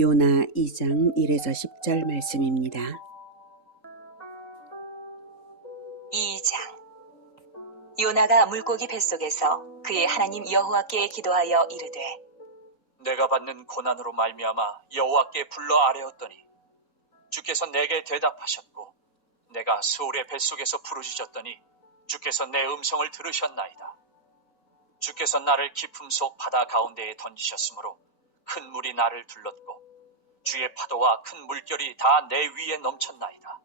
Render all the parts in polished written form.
요나 2장 1에서 10절 말씀입니다. 2장. 요나가 물고기 뱃속에서 그의 하나님 여호와께 기도하여 이르되, 내가 받는 고난으로 말미암아 여호와께 불러 아뢰었더니 주께서 내게 대답하셨고, 내가 스올의 뱃속에서 부르짖었더니 주께서 내 음성을 들으셨나이다. 주께서 나를 깊음 속 바다 가운데에 던지셨으므로 큰 물이 나를 둘렀고 주의 파도와 큰 물결이 다 내 위에 넘쳤나이다.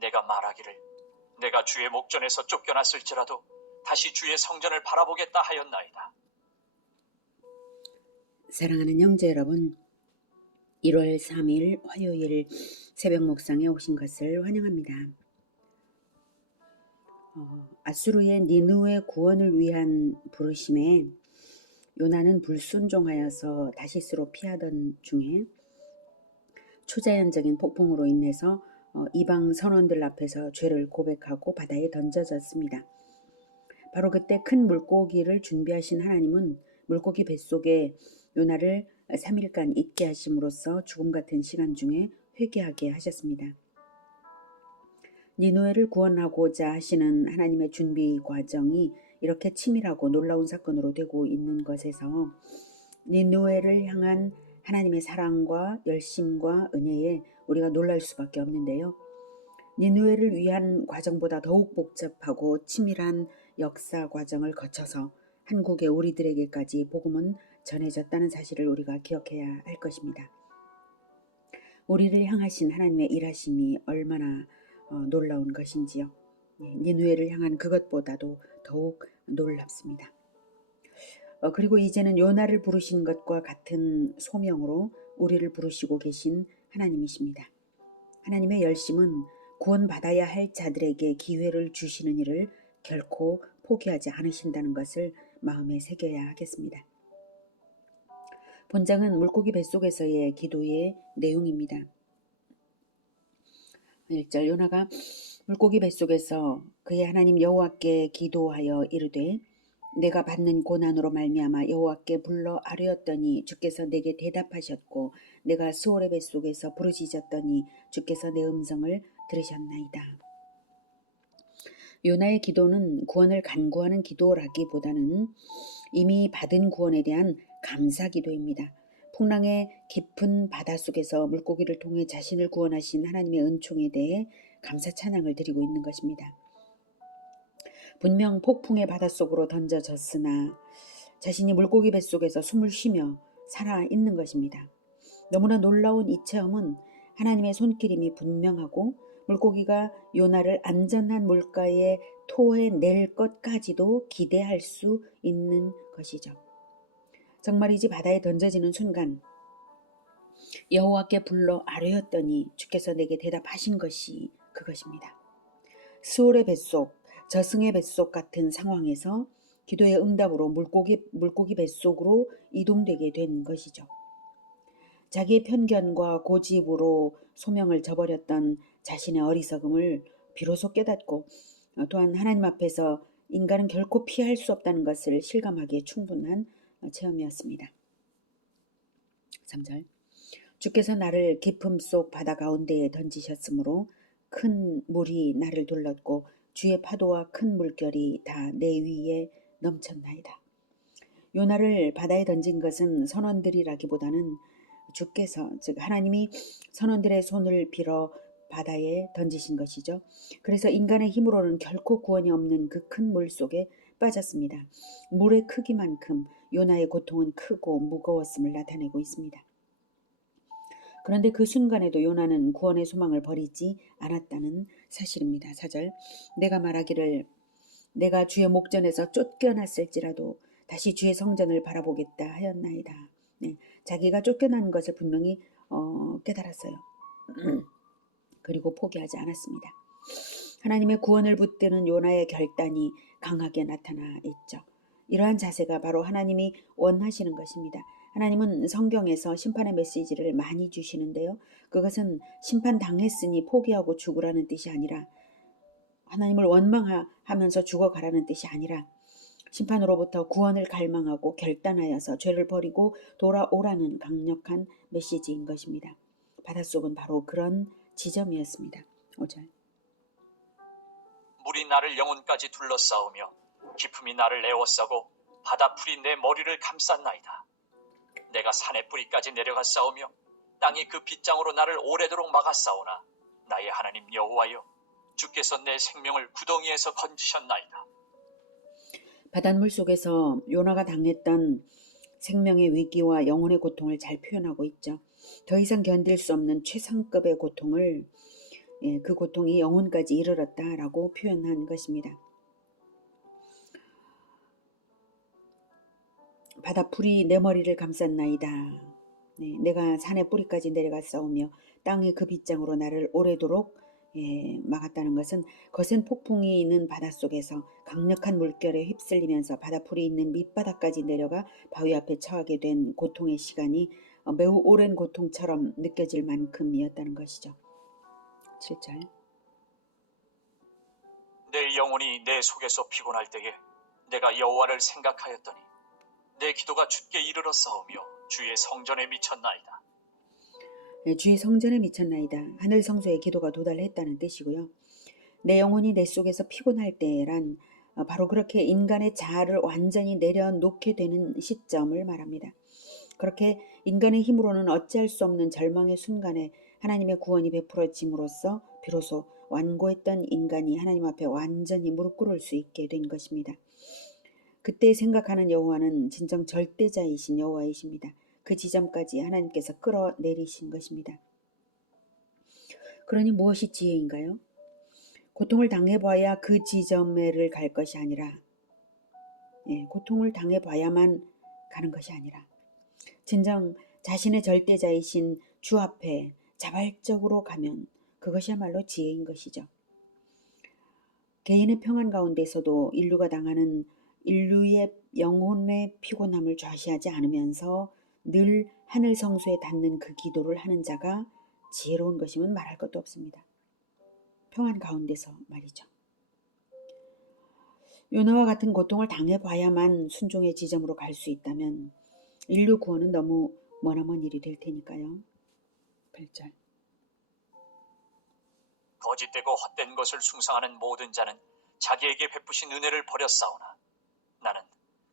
내가 말하기를 내가 주의 목전에서 쫓겨났을지라도 다시 주의 성전을 바라보겠다 하였나이다. 사랑하는 형제 여러분, 1월 3일 화요일 새벽 목상에 오신 것을 환영합니다. 아수르의 니느웨 구원을 위한 부르심에 요나는 불순종하여서 다시스로 피하던 중에 초자연적인 폭풍으로 인해서 이방 선원들 앞에서 죄를 고백하고 바다에 던져졌습니다. 바로 그때 큰 물고기를 준비하신 하나님은 물고기 뱃속에 요나를 3일간 있게 하심으로써 죽음 같은 시간 중에 회개하게 하셨습니다. 니느웨를 구원하고자 하시는 하나님의 준비 과정이 이렇게 치밀하고 놀라운 사건으로 되고 있는 것에서 니느웨를 향한 하나님의 사랑과 열심과 은혜에 우리가 놀랄 수밖에 없는데요. 니느웨를 위한 과정보다 더욱 복잡하고 치밀한 역사 과정을 거쳐서 한국의 우리들에게까지 복음은 전해졌다는 사실을 우리가 기억해야 할 것입니다. 우리를 향하신 하나님의 일하심이 얼마나 놀라운 것인지요. 니느웨를 향한 그것보다도 더욱 놀랍습니다. 그리고 이제는 요나를 부르신 것과 같은 소명으로 우리를 부르시고 계신 하나님이십니다. 하나님의 열심은 구원받아야 할 자들에게 기회를 주시는 일을 결코 포기하지 않으신다는 것을 마음에 새겨야 하겠습니다. 본장은 물고기 뱃속에서의 기도의 내용입니다. 1절, 요나가 물고기 뱃속에서 그의 하나님 여호와께 기도하여 이르되, 내가 받는 고난으로 말미암아 여호와께 불러 아뢰었더니 주께서 내게 대답하셨고, 내가 스올의 뱃속에서 부르짖었더니 주께서 내 음성을 들으셨나이다. 요나의 기도는 구원을 간구하는 기도라기보다는 이미 받은 구원에 대한 감사 기도입니다. 풍랑의 깊은 바닷속에서 물고기를 통해 자신을 구원하신 하나님의 은총에 대해 감사 찬양을 드리고 있는 것입니다. 분명 폭풍의 바닷속으로 던져졌으나 자신이 물고기 뱃속에서 숨을 쉬며 살아있는 것입니다. 너무나 놀라운 이 체험은 하나님의 손길임이 분명하고 물고기가 요나를 안전한 물가에 토해낼 것까지도 기대할 수 있는 것이죠. 정말이지 바다에 던져지는 순간 여호와께 불러 아뢰었더니 주께서 내게 대답하신 것이 그것입니다. 스올의 뱃속, 저승의 뱃속 같은 상황에서 기도의 응답으로 물고기 뱃속으로 이동되게 된 것이죠. 자기의 편견과 고집으로 소명을 저버렸던 자신의 어리석음을 비로소 깨닫고 또한 하나님 앞에서 인간은 결코 피할 수 없다는 것을 실감하기에 충분한 체험이었습니다. 3절, 주께서 나를 깊음 속 바다 가운데에 던지셨으므로 큰 물이 나를 둘렀고 주의 파도와 큰 물결이 다 내 위에 넘쳤나이다. 요나를 바다에 던진 것은 선원들이라기보다는 주께서, 즉 하나님이 선원들의 손을 빌어 바다에 던지신 것이죠. 그래서 인간의 힘으로는 결코 구원이 없는 그 큰 물 속에 빠졌습니다. 물의 크기만큼 요나의 고통은 크고 무거웠음을 나타내고 있습니다. 그런데 그 순간에도 요나는 구원의 소망을 버리지 않았다는 사실입니다. 4절, 내가 말하기를 내가 주의 목전에서 쫓겨났을지라도 다시 주의 성전을 바라보겠다 하였나이다. 네, 자기가 쫓겨난 것을 분명히 깨달았어요. 그리고 포기하지 않았습니다. 하나님의 구원을 붙드는 요나의 결단이 강하게 나타나 있죠. 이러한 자세가 바로 하나님이 원하시는 것입니다. 하나님은 성경에서 심판의 메시지를 많이 주시는데요. 그것은 심판당했으니 포기하고 죽으라는 뜻이 아니라, 하나님을 원망하면서 죽어가라는 뜻이 아니라 심판으로부터 구원을 갈망하고 결단하여서 죄를 버리고 돌아오라는 강력한 메시지인 것입니다. 바닷속은 바로 그런 지점이었습니다. 5절. 물이 나를 영혼까지 둘러싸우며 깊음이 나를 에워싸고 바다풀이 내 머리를 감쌌나이다. 내가 산의 뿌리까지 내려가 싸우며 땅이 그 빗장으로 나를 오래도록 막았사오나 나의 하나님 여호와여, 주께서 내 생명을 구덩이에서 건지셨나이다. 바닷물 속에서 요나가 당했던 생명의 위기와 영혼의 고통을 잘 표현하고 있죠. 더 이상 견딜 수 없는 최상급의 고통을, 그 고통이 영혼까지 이르렀다라고 표현한 것입니다. 바다풀이 내 머리를 감쌌나이다. 내가 산의 뿌리까지 내려가 싸우며 땅의 그 빗장으로 나를 오래도록 막았다는 것은 거센 폭풍이 있는 바닷속에서 강력한 물결에 휩쓸리면서 바다풀이 있는 밑바닥까지 내려가 바위 앞에 처하게 된 고통의 시간이 매우 오랜 고통처럼 느껴질 만큼이었다는 것이죠. 7절. 내 영혼이 내 속에서 피곤할 때에 내가 여호와를 생각하였더니 내 기도가 주께 이르렀사오며 주의 성전에 미쳤나이다. 주의 성전에 미쳤나이다. 하늘 성소의 기도가 도달했다는 뜻이고요. 내 영혼이 내 속에서 피곤할 때란 바로 그렇게 인간의 자아를 완전히 내려놓게 되는 시점을 말합니다. 그렇게 인간의 힘으로는 어찌할 수 없는 절망의 순간에 하나님의 구원이 베풀어짐으로써 비로소 완고했던 인간이 하나님 앞에 완전히 무릎 꿇을 수 있게 된 것입니다. 그때 생각하는 여호와는 진정 절대자이신 여호와이십니다. 그 지점까지 하나님께서 끌어내리신 것입니다. 그러니 무엇이 지혜인가요? 고통을 당해봐야 그 지점에를 갈 것이 아니라, 고통을 당해봐야만 가는 것이 아니라 진정 자신의 절대자이신 주 앞에 자발적으로 가면 그것이야말로 지혜인 것이죠. 개인의 평안 가운데서도 인류의 영혼의 피곤함을 좌시하지 않으면서 늘 하늘 성소에 닿는 그 기도를 하는 자가 지혜로운 것이면 말할 것도 없습니다. 평안 가운데서 말이죠. 요나와 같은 고통을 당해봐야만 순종의 지점으로 갈 수 있다면 인류 구원은 너무 머나먼 일이 될 테니까요. 8절. 거짓되고 헛된 것을 숭상하는 모든 자는 자기에게 베푸신 은혜를 버렸사오나 나는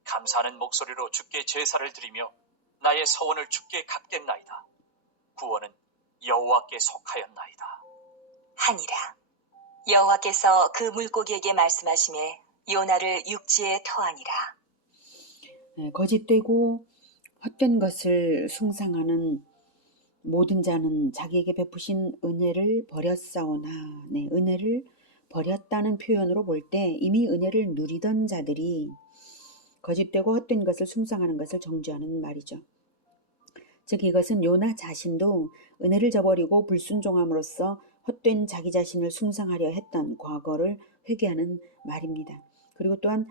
감사하는 목소리로 주께 제사를 드리며 나의 서원을 주께 갚겠나이다. 구원은 여호와께 속하였나이다. 하니라. 여호와께서 그 물고기에게 말씀하시매 요나를 육지에 터하니라. 거짓되고 헛된 것을 숭상하는 모든 자는 자기에게 베푸신 은혜를 버렸사오나, 은혜를 버렸다는 표현으로 볼 때 이미 은혜를 누리던 자들이 거짓되고 헛된 것을 숭상하는 것을 정죄하는 말이죠. 즉 이것은 요나 자신도 은혜를 저버리고 불순종함으로써 헛된 자기 자신을 숭상하려 했던 과거를 회개하는 말입니다. 그리고 또한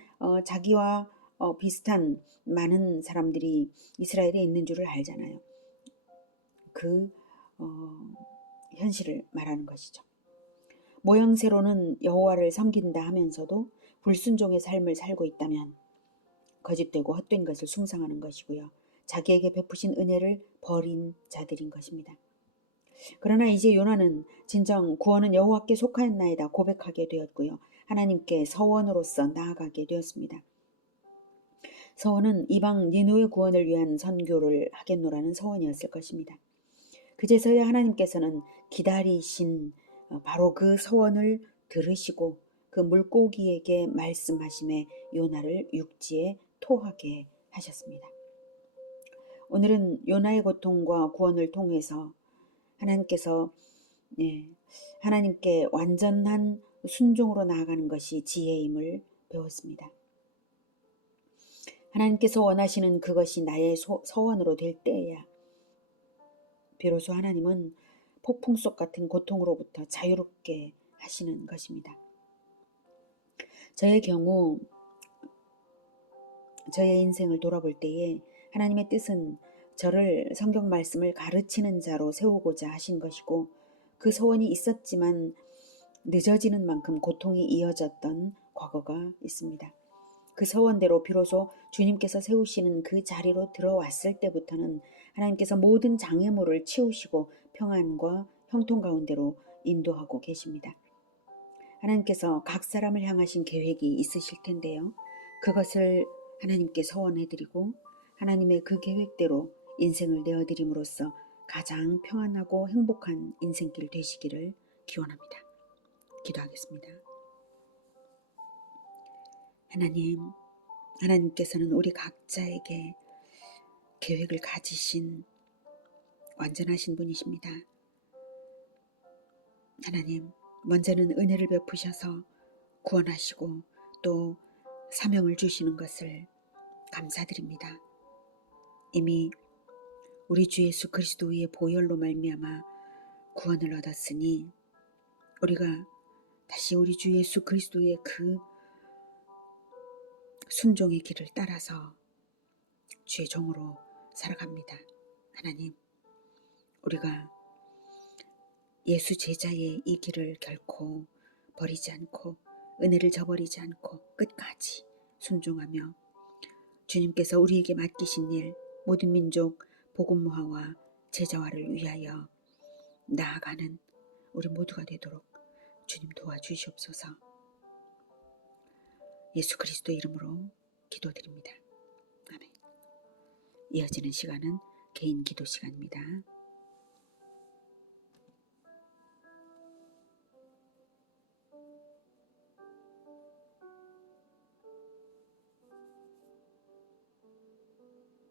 자기와 비슷한 많은 사람들이 이스라엘에 있는 줄을 알잖아요. 그 현실을 말하는 것이죠. 모양새로는 여호와를 섬긴다 하면서도 불순종의 삶을 살고 있다면 거짓되고 헛된 것을 숭상하는 것이고요. 자기에게 베푸신 은혜를 버린 자들인 것입니다. 그러나 이제 요나는 진정 구원은 여호와께 속하였나이다 고백하게 되었고요. 하나님께 서원으로서 나아가게 되었습니다. 서원은 이방 니느웨 구원을 위한 선교를 하겠노라는 서원이었을 것입니다. 그제서야 하나님께서는 기다리신 바로 그 서원을 들으시고 그 물고기에게 말씀하심에 요나를 육지에 토하게 하셨습니다. 오늘은 요나의 고통과 구원을 통해서 하나님께서 하나님께 완전한 순종으로 나아가는 것이 지혜임을 배웠습니다. 하나님께서 원하시는 그것이 나의 서원으로 될 때에야 비로소 하나님은 폭풍 속 같은 고통으로부터 자유롭게 하시는 것입니다. 저의 경우 저의 인생을 돌아볼 때에 하나님의 뜻은 저를 성경 말씀을 가르치는 자로 세우고자 하신 것이고 그 소원이 있었지만 늦어지는 만큼 고통이 이어졌던 과거가 있습니다. 그 서원대로 비로소 주님께서 세우시는 그 자리로 들어왔을 때부터는 하나님께서 모든 장애물을 치우시고 평안과 형통 가운데로 인도하고 계십니다. 하나님께서 각 사람을 향하신 계획이 있으실 텐데요. 그것을 하나님께 서원해드리고 하나님의 그 계획대로 인생을 내어드림으로써 가장 평안하고 행복한 인생길 되시기를 기원합니다. 기도하겠습니다. 하나님께서는 우리 각자에게 계획을 가지신 완전하신 분이십니다. 하나님, 먼저는 은혜를 베푸셔서 구원하시고 또 사명을 주시는 것을 감사드립니다. 이미 우리 주 예수 그리스도의 보혈로 말미암아 구원을 얻었으니 우리가 다시 우리 주 예수 그리스도의 그 순종의 길을 따라서 주의 종으로 살아갑니다. 하나님, 우리가 예수 제자의 이 길을 결코 버리지 않고 은혜를 저버리지 않고 끝까지 순종하며 주님께서 우리에게 맡기신 일, 모든 민족 복음화와 제자화를 위하여 나아가는 우리 모두가 되도록 주님 도와주시옵소서. 예수 그리스도 이름으로 기도드립니다. 아멘. 이어지는 시간은 개인 기도 시간입니다.